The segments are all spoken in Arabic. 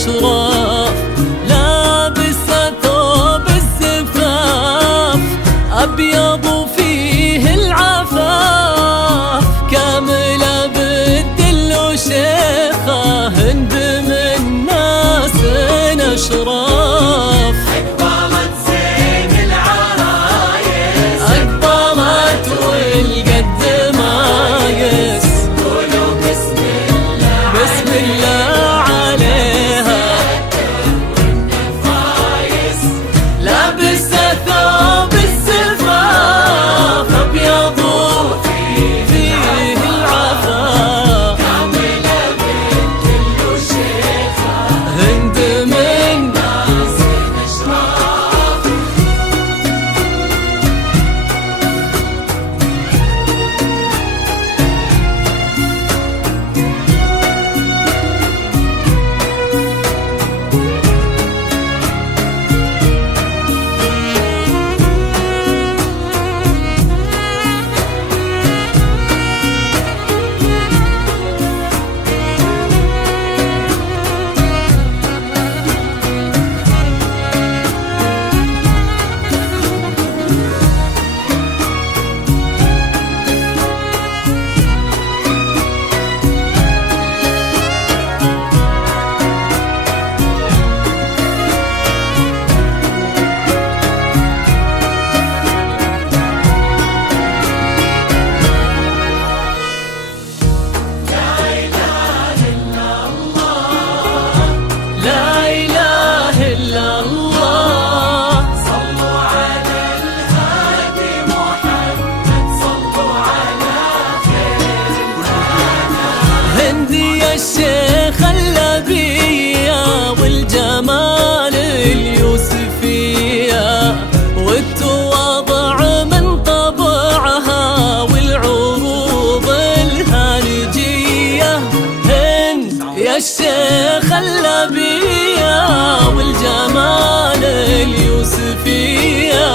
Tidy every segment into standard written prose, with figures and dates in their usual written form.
الأشراف، لابسة ثوب الزفاف أبيض فيه العفاف، كاملة بالدل وشيخة هند من ناس أشراف. أقبلت زين العرايس، أقبلت والقد مايس، قولوا بسم الله بسم الله عليها والنفايس، لابسة ثوب الزفاف أبيض فيه العفاف، كاملة بالدل وشيخة هند من ناس أشراف. لا إله إلا الله. صلوا على الهادي محمد، صلوا على خير الأنام. هندي يا الشيخ اللبية والجمال اليوسفية والتواضع من طبعها والعروض الهالجية. هند يا الشيخ اللبية والجمال اليوسفية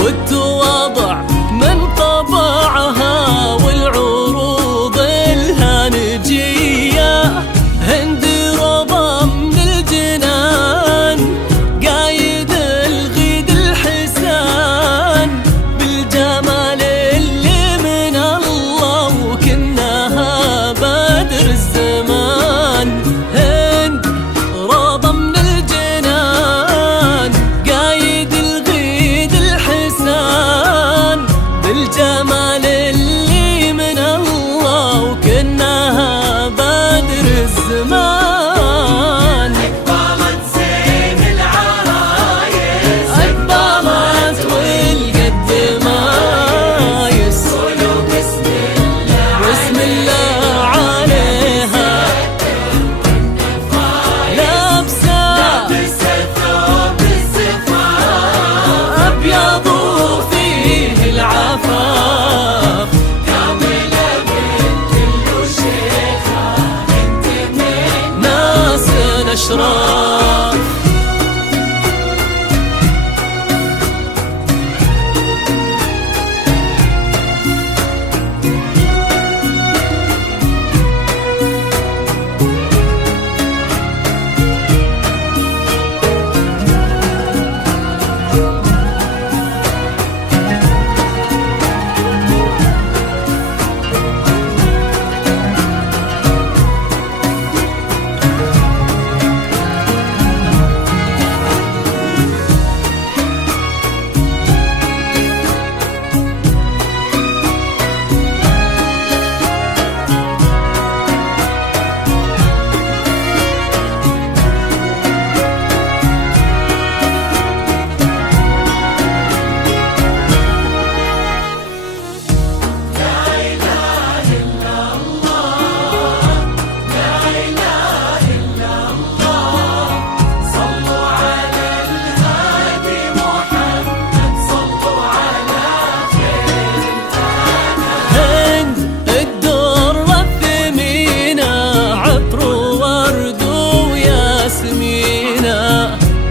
والتواضع من طبعها والعروض الهانجية. هند روضة من الجنان، قايد الغيد الحسان بالجمال اللي من الله وكنها بدر الزمان. هند روضة من الجنان، قايد الغيد الحسان بالجمال اللي من الله وكنها بدر الزمان. أقبلت زين العرايس، أقبلت والقد مايس، قولوا بسم الله بسم الله عليها لابسة لابسة ثوب الزفاف أبيض فيه العفاف، كاملة بالدل وشيخة هند من ناس أشراف.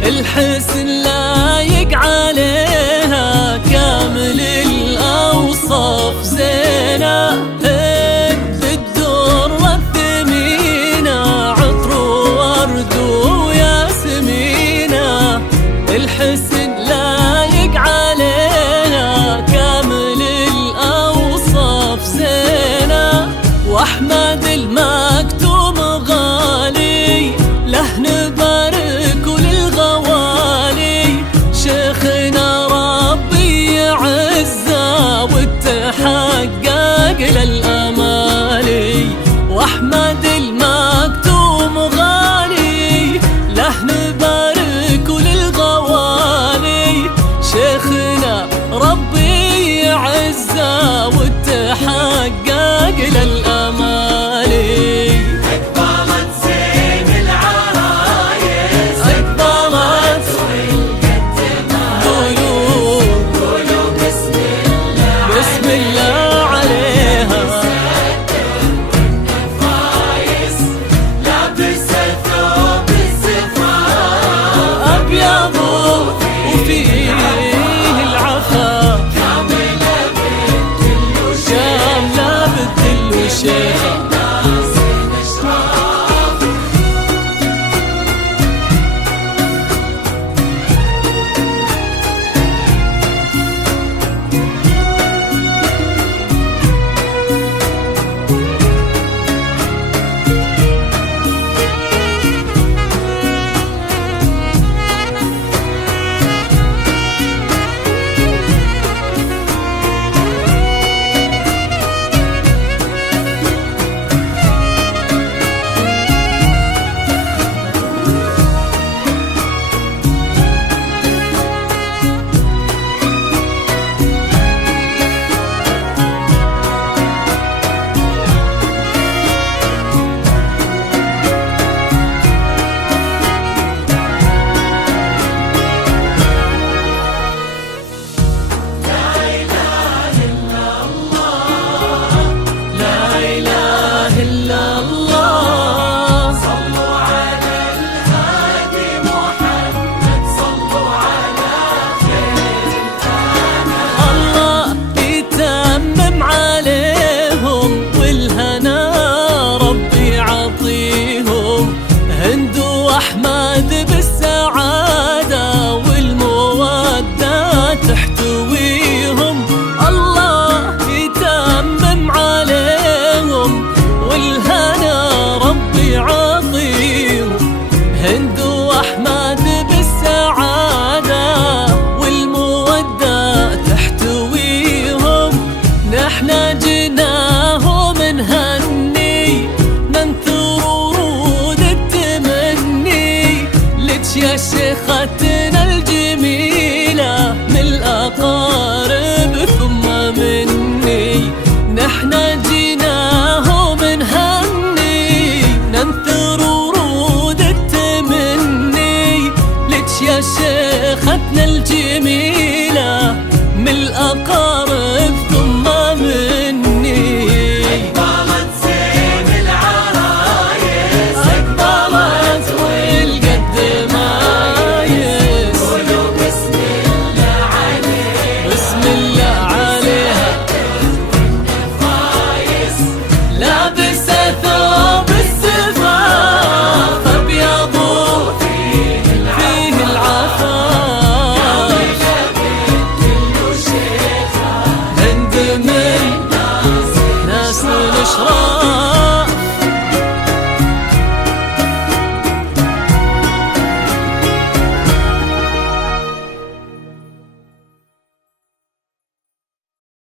الحسن لايق عليها كامل الأوصاف زينة. هد الدر والثمينة عطر وورد فيه العفا، كاملة بالذل وشيخة، كاملة بالذل وشيخة. الناس الأشراف. لا إله إلا الله، صلوا على الهادي محمد، صلوا على خير الأنام. الله يتمم عليهم والهنا ربي يعطيهم، هند وأحمد بالسعادة والمودة تحتويهم. الله يتمم عليهم والهنا ربي يعطيهم، هند وأحمد بالسعادة والمودة تحتويهم. نحنا جناهم نهني ننثر ورود التمني لك يا شيختنا الجميلة من الأقارب ثم مني. نحنا جيناهم نهني ننثر ورود التمني لك يا شيختنا الجميلة من الأقارب ثم مني.